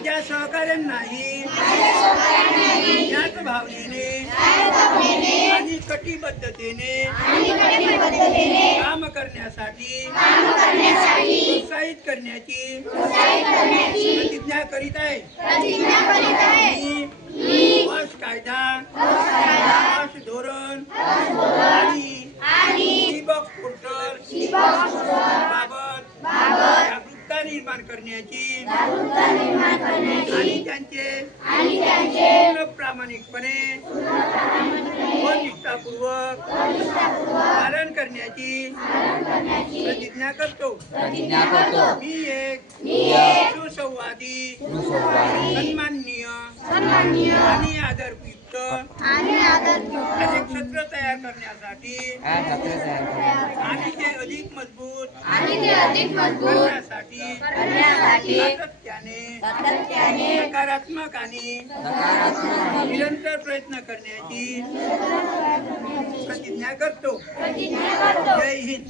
माझ्या सहकाऱ्यांनाही याच भावनेने आणि कटिबद्धतेने काम करण्यासाठी प्रोत्साहित करण्याची प्रतिज्ञा करीत आहे। मी वर्ष कायदा, वर्ष धोरण आणि ठिबक पोर्टल बाबत जागरूकता निर्माण करण्याची आणि त्यांचे पूर्ण प्रामाणिकपणे व निष्ठापूर्वक पालन करण्याची प्रतिज्ञा करतो। मी एक सुसंवादी, सन्माननीय आणि आदरयुक्त कार्यक्षेत्र तयार करण्यासाठी आणि ते अधिक मजबूत करण्यासाठी सातत्याने सकारात्मक आणि निरंतर प्रयत्न करण्याची प्रतिज्ञा करतो। जय हिंद।